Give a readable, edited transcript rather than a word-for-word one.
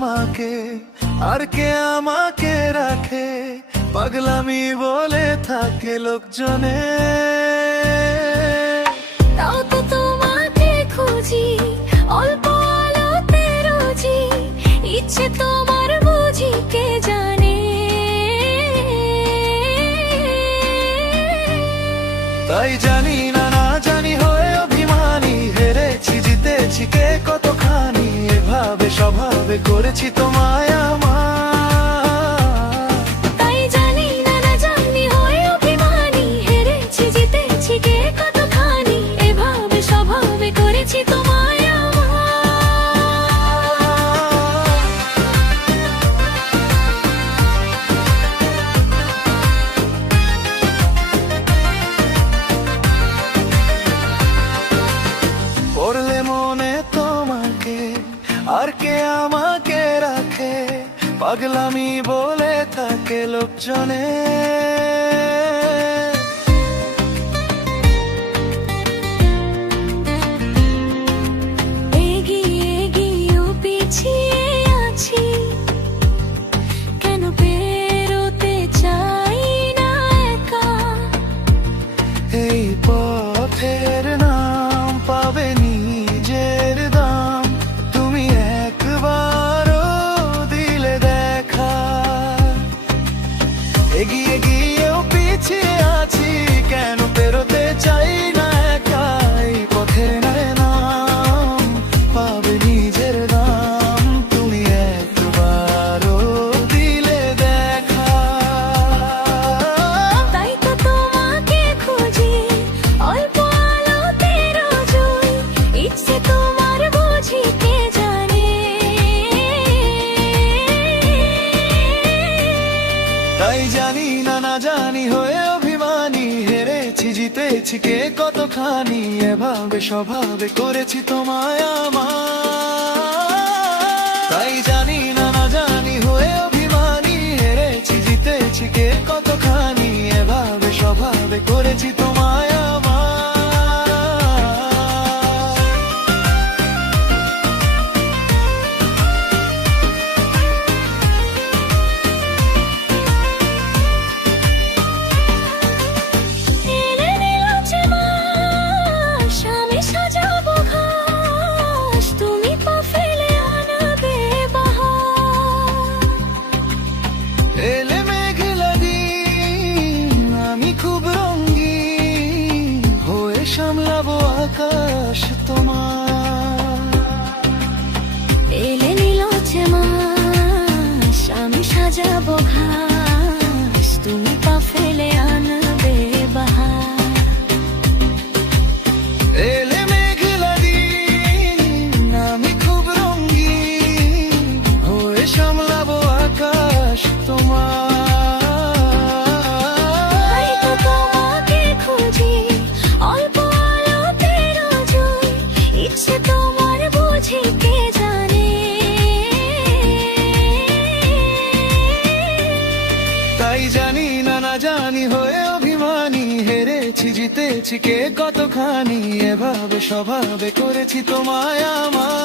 তোমাকে, আর কে আমাকে রাখে পাগলামি বলে থাকে লোকজনে। তাও তো তোমাকে খুঁজি অল্প আলোতে রোজি, ইচ্ছে তোমার বুঝি কে জানে। তাই জানি না না জানি হয়ে অভিমানী, হেরেছি জিতেছি কে কতখানি, এভাবে স্বভাবে করেছি তোমায় আমার। তাই জানি না না জানি হয়ে অভিমানী, হেরেছি জিতেছি কে কতখানি, এভাবে স্বভাবে করেছি তোমায় আমার। পড়লে মনে তোমাকে, আর কে আমাকে রাখে পাগলামি বলে থাকে লোকজনে। এগিয়ে গিয়েও পিছিয়ে আছি, কেন পেরোতে চাই না একা। এই পথের নাম পাবে নিজের দাম, তুমি একবারও দিলে দেখা। এগিয়ে গিয়েও পিছিয়ে আছি, কেন পেরোতে চাই না একা। এই পথের নাম পাবে নিজের দাম, তুমি একবারও দিলে দেখা। তাই তো তোমাকে খুঁজি অল্প আলোতে রোজই, ইচ্ছে তোমার বুঝি কে জানে। তাই জানি না না জানি হয়ে অভিমানী, হেরেছি জিতেছি কে কতখানি, এভাবে স্বভাবে করেছি তোমায় আমার। তাই জানি না না জানি হয়ে অভিমানী, হেরেছি জিতেছি কে কতখানি, এভাবে স্বভাবে করেছি তোমায় আমার। এলে নীলাচে মাস, আমি সাজাবো ঘাস, তুমি পা ফেলে আনবে বাহার। এলে মেঘলা দিন, আমি খুব রঙিন হয়ে সামলাবো আকাশ তোমার। এলে নীলাচে মাস, আমি সাজাবো ঘাস, তুমি পা ফেলে আনবে বাহার। এলে মেঘলা দিন, আমি খুব রঙিন হয়ে সামলাবো আকাশ তোমার। তাই তো তোমাকে খুঁজি অল্প আলোতে রোজই, ইচ্ছে তোমার বুঝি কে জানে। তাই জানি না না জানি হয়ে অভিমানী, হেরেছি জিতেছি কে কতখানি, এভাবে স্বভাবে করেছি তোমায় আমার।